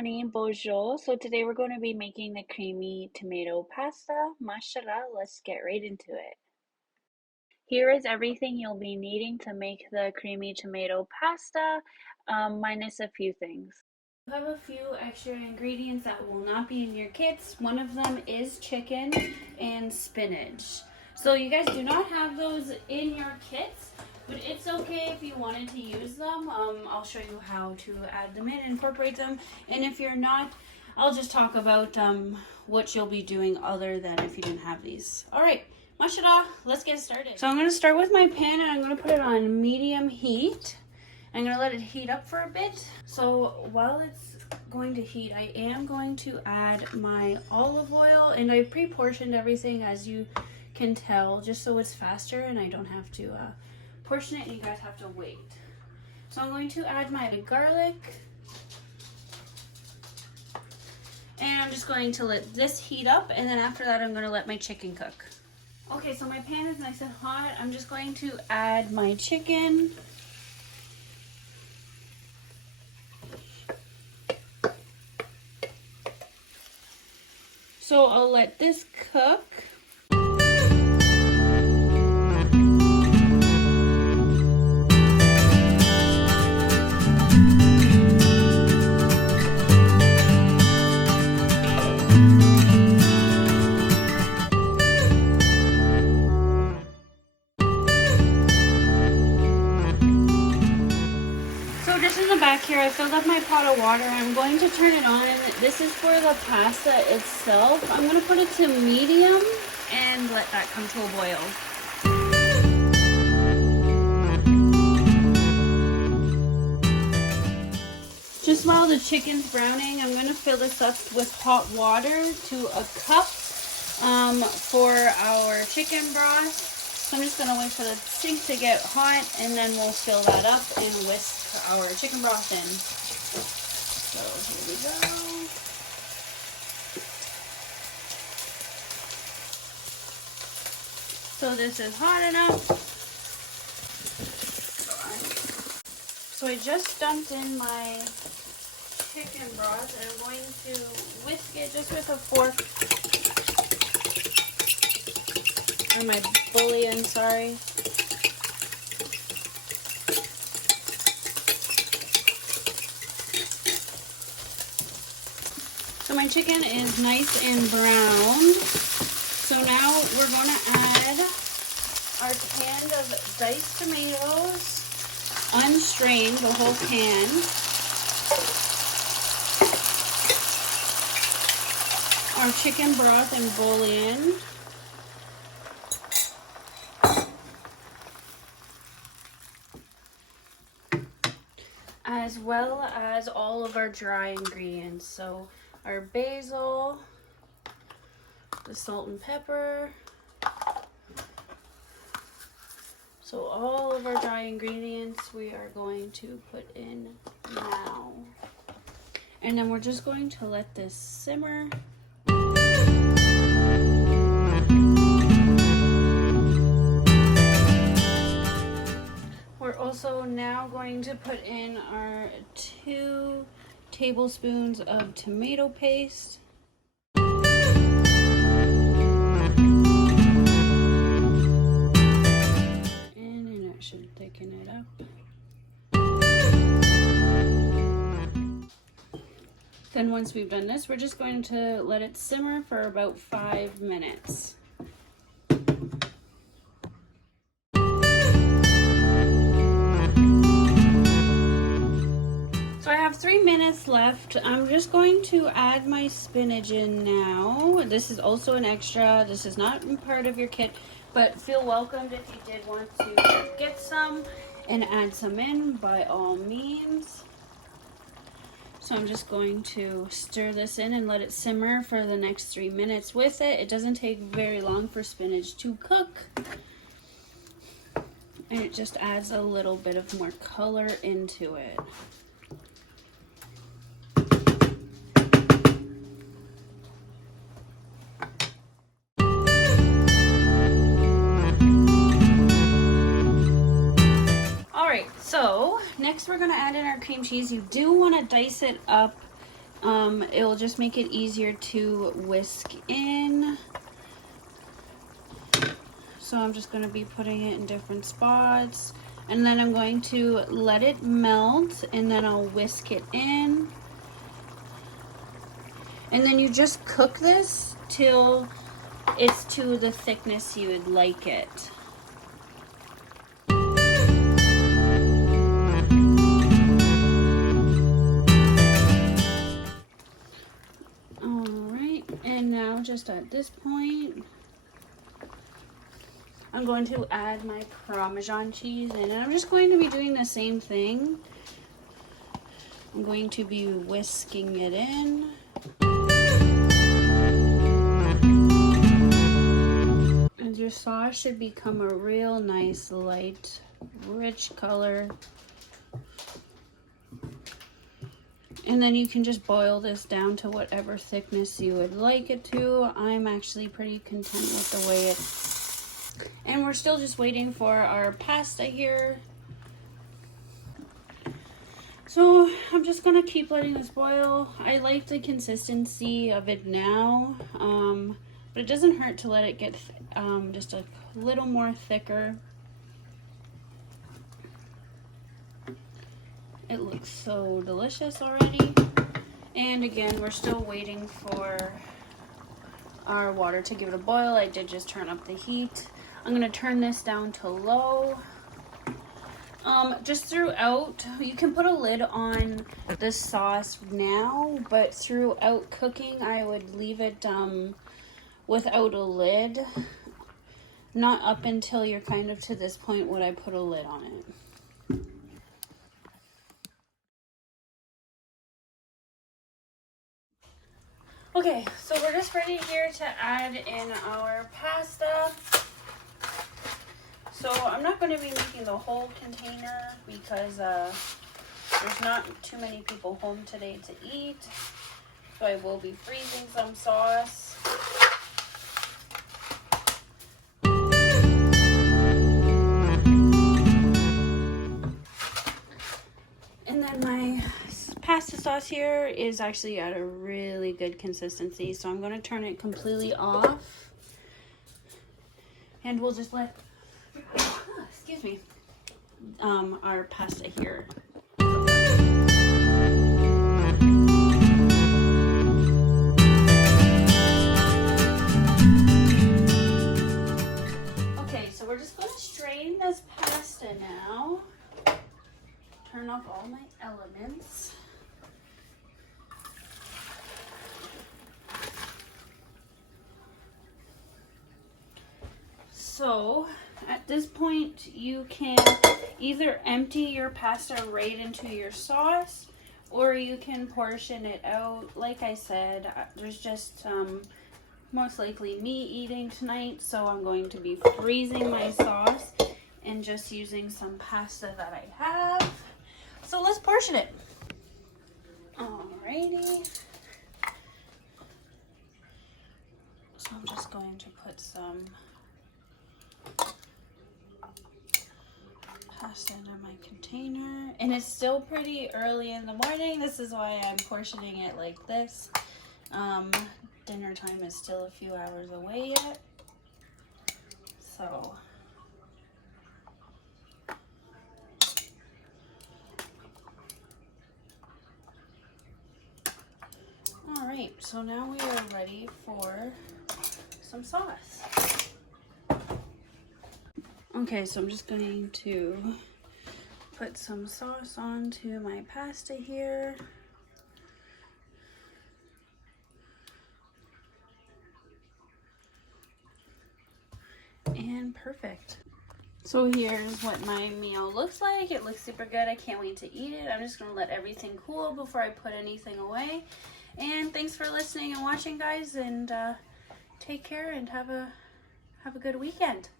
Ani, bonjour. So today we're going to be making the creamy tomato pasta. Mashallah, let's get right into it. Here is everything you'll be needing to make the creamy tomato pasta, minus a few things. You have a few extra ingredients that will not be in your kits. One of them is chicken and spinach. So you guys do not have those in your kits, but it's okay if you wanted to use them. I'll show you how to add them in, incorporate them. And if you're not, I'll just talk about what you'll be doing other than if you didn't have these. All right, mashallah, let's get started. So I'm gonna start with my pan and I'm gonna put it on medium heat. I'm gonna let it heat up for a bit. So while it's going to heat, I am going to add my olive oil, and I pre-portioned everything, as you can tell, just so it's faster and I don't have to portion it and you guys have to wait. So I'm going to add my garlic, and I'm just going to let this heat up, and then after that I'm going to let my chicken cook. Okay, so my pan is nice and hot. I'm just going to add my chicken. So I'll let this cook. Back here, I filled up my pot of water. I'm going to turn it on. This is for the pasta itself. I'm going to put it to medium and let that come to a boil. Just while the chicken's browning, I'm going to fill this up with hot water to a cup for our chicken broth. So I'm just going to wait for the sink to get hot, and then we'll fill that up and whisk our chicken broth in. So here we go. So this is hot enough. So I just dumped in my chicken broth, and I'm going to whisk it just with a fork. Or my bouillon, sorry. So my chicken is nice and browned. So now we're going to add our can of diced tomatoes, unstrained, the whole can. Our chicken broth and bouillon. As well as all of our dry ingredients. So our basil, the salt and pepper. So all of our dry ingredients we are going to put in now. And then we're just going to let this simmer. We're also now going to put in our 2 tablespoons of tomato paste. And then that should thicken it up. Then once we've done this, we're just going to let it simmer for about 5 minutes. I have 3 minutes left. I'm just going to add my spinach in now. This is also an extra. This is not part of your kit, but feel welcomed if you did want to get some and add some in, by all means. So I'm just going to stir this in and let it simmer for the next 3 minutes with it. It doesn't take very long for spinach to cook. And it just adds a little bit of more color into it. Next we're going to add in our cream cheese. You do want to dice it up It'll just make it easier to whisk in. So I'm just going to be putting it in different spots. And then I'm going to let it melt, and then I'll whisk it in. And then you just cook this till it's to the thickness you would like it. Alright, and now just at this point, I'm going to add my Parmesan cheese in, and I'm just going to be doing the same thing. I'm going to be whisking it in. And your sauce should become a real nice, light, rich color. And then you can just boil this down to whatever thickness you would like it to. I'm actually pretty content with the way it's. And we're still just waiting for our pasta here. So I'm just gonna keep letting this boil. I like the consistency of it now, but it doesn't hurt to let it get just a little more thicker. It looks so delicious already. And again, we're still waiting for our water to give it a boil. I did just turn up the heat. I'm gonna turn this down to low. Just throughout, you can put a lid on the sauce now, but throughout cooking, I would leave it without a lid. Not up until you're kind of to this point would I put a lid on it. Okay, so we're just ready here to add in our pasta. So I'm not going to be making the whole container because there's not too many people home today to eat. So I will be freezing some sauce. And then my pasta sauce here is actually at a really good consistency. So I'm going to turn it completely off. And we'll just let... excuse me, our pasta here. Okay, so we're just going to strain this pasta now. Turn off all my elements. So at this point, you can either empty your pasta right into your sauce, or you can portion it out. Like I said, there's just most likely me eating tonight, so I'm going to be freezing my sauce and just using some pasta that I have. So let's portion it. Alrighty. So I'm just going to put some pasta into my container, and it's still pretty early in the morning. This is why I'm portioning it like this. Dinner time is still a few hours away yet, so all right, so now we are ready for some sauce. Okay, so I'm just going to put some sauce onto my pasta here. And perfect. So here's what my meal looks like. It looks super good. I can't wait to eat it. I'm just gonna let everything cool before I put anything away. And thanks for listening and watching, guys, and take care and have a good weekend.